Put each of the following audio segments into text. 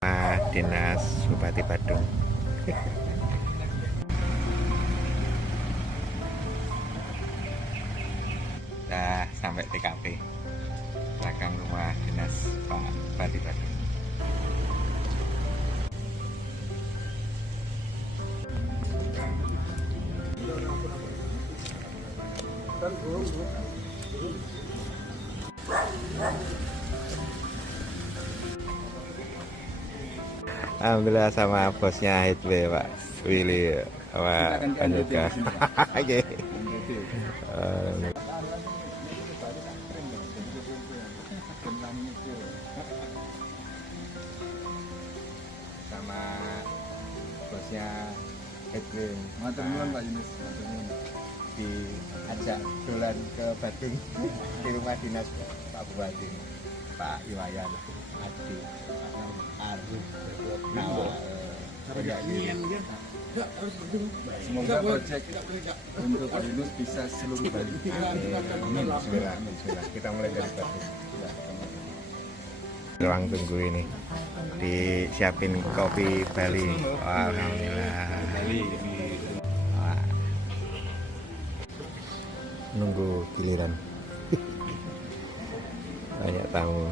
Dinas Bupati Badung. Nah, sampai TKP belakang rumah dinas Pak Bupati Badung. Alhamdulillah sama bosnya HitB Pak Willy sama Anjuka. Oke. Sama bosnya HitB. Matur nuwun Pak Yunus, matur nuwun. Diajak dolan ke Badung di rumah dinas Pak Bupati Pak Iwayan Adi Arif Semoga proyek untuk Pak Yunus bisa seluruh Bali. Amin. Bismillah. Kita mulai dari Badung. Ruang tunggu ini disiapin kopi Bali. Alhamdulillah. Wah. Nunggu giliran. Banyak tamu.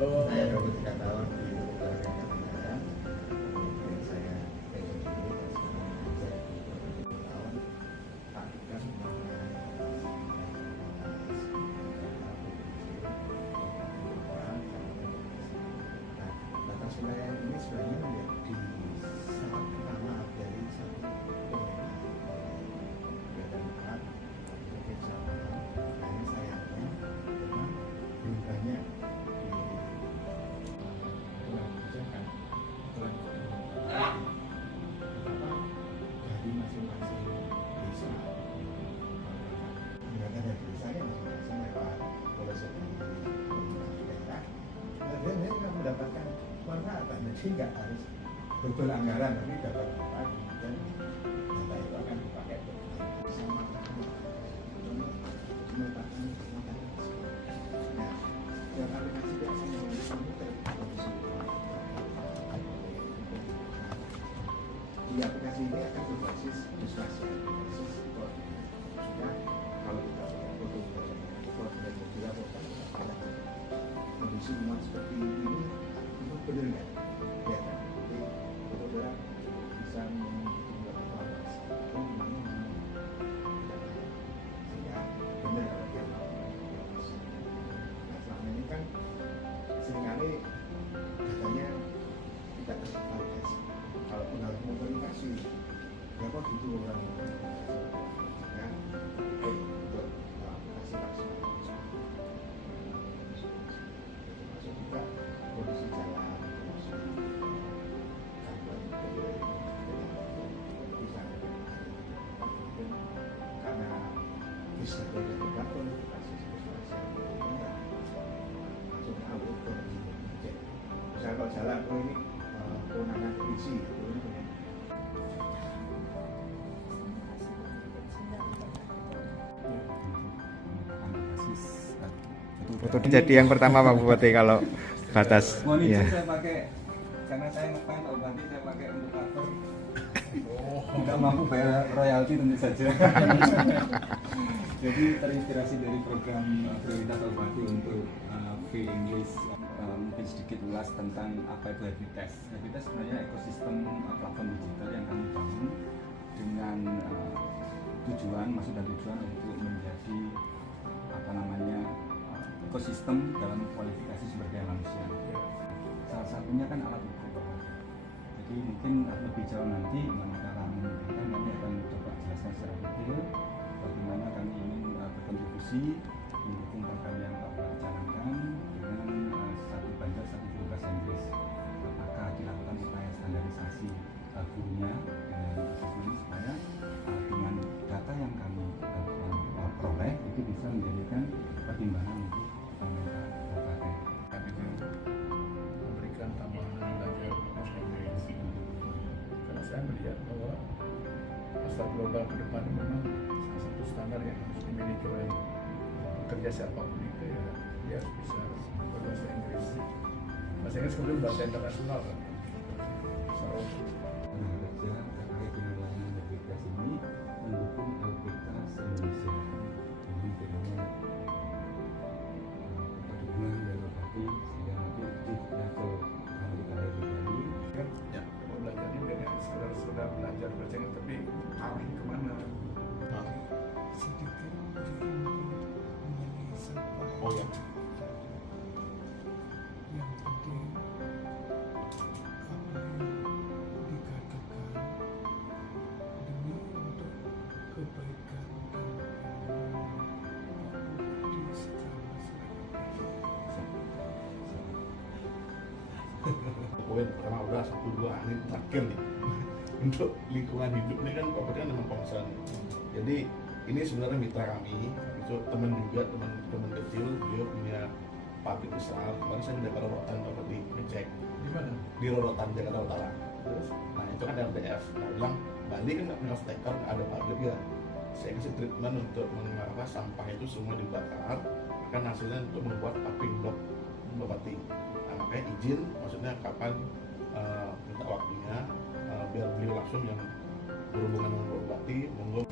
Saya 23 tahun di keluarga negara. Kemudian saya pensiun diri dan sekarang saya di 20 tahun. Pak Ikan Nah, batas wilayah ini sebenarnya menjadi sangat utama dari satu kegiatan Pak mungkin sama. Nah, ini sayangnya memang belum banyak dari masing-masing desa. Mendengarkan dari desanya masing-masing lewat polisi daerah. Dan mereka mendapatkan manfaat, jadi nggak harus betul anggaran, tapi dapat manfaat dan data itu akan dipakai sama meletakkan materi. Nah, setiap aplikasi dia akan memutar kondisi. Di aplikasi ini akan berbasis ilustrasi, berbasis koordinat. Sudah kalau kita pakai foto koordinat yang dilaporkan, kondisi rumah seperti ini itu benar nggak? Ya kan? Jadi fotografer bisa menghitung evaluasi. Oh, ini sehingga benar kalau dia melakukan evaluasi. Nah, selama ini kan seringkali datanya tidak tervalidasi. Kalau harus mengverifikasi, ya kok gitu orang bisa dilakukan kualifikasi situasi langsung tahu kondisi cek. Misalnya kalau jalan, oh ini kewenangan polisi, Foto jadi yang pertama Pak Bupati kalau batas. Mohon izin Ya. saya pakai, karena saya ngepain Pak Bupati, saya pakai untuk cover. Tidak mampu bayar royalti tentu saja. Jadi terinspirasi dari program prioritas Pak Bupati untuk free English, mungkin sedikit ulas tentang apa itu Habitas. Habitas sebenarnya ekosistem platform digital yang kami bangun dengan tujuan, maksud dan tujuan untuk menjadi ekosistem dalam kualifikasi sumber daya manusia. Salah satunya kan alat ukur Bapak. Jadi mungkin lebih jauh nanti manakala memungkinkan kami akan coba jelaskan secara detail bagaimana kami ingin berkontribusi mendukung program yang Bapak canangkan dengan satu Banjar satu guru bahasa Inggris. Apakah dilakukan upaya standarisasi gurunya dengan asesmen supaya dengan data yang kami peroleh itu bisa menjadikan pertimbangan untuk pemerintah kabupaten. Kami itu memberikan tambahan belajar bahasa Inggris karena saya melihat bahwa pasar global ke depan ini memang salah satu standar yang harus dimiliki oleh pekerja siapapun itu ya dia harus bisa berbahasa Inggris. Bahasa Inggris kemudian bahasa internasional kan. So, Kerja terkait dengan layanan mobilitas ini mendukung mobilitas Indonesia. Jadi kiranya kita dukungan dari Bupati sehingga nanti di level kalau kita lihat di Bali kan ya mau belajarnya dengan sekedar belajar bahasa Inggris tapi arahnya kemana? Sedikit mengenai sampah. Oh ya. Yang penting apa yang dikatakan demi untuk kebaikan dan di secara Poin pertama udah 1-2 ini terakhir nih untuk lingkungan hidup ini kan Pak Bupati kan memang concern. Jadi ini sebenarnya mitra kami itu teman juga teman kecil dia punya pabrik besar. Kemarin saya udah ke Rorotan Pak Bupati ngecek di mana di Rorotan Jakarta Utara. Terus nah itu kan LPF. Nah bilang Bali kan nggak punya steker nggak ada pabrik ya. Saya kasih treatment untuk mengapa sampah itu semua dibakar akan hasilnya untuk membuat paving block Bupati. Nah, makanya izin maksudnya kapan minta waktunya biar beliau langsung yang berhubungan dengan Bupati monggo.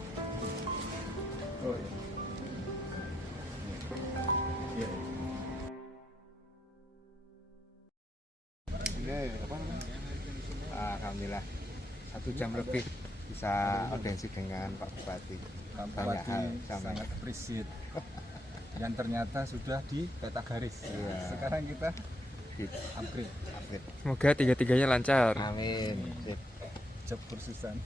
oh iya. Iya. Ini apa namanya? Alhamdulillah 1 jam lebih bisa audiensi dengan Pak Bupati. Pak Banyak Bupati hal sama. sangat appreciate dan ternyata sudah di peta garis. Iya. Sekarang kita upgrade Update. Semoga tiga-tiganya lancar. Amin. Sip. job kursusan.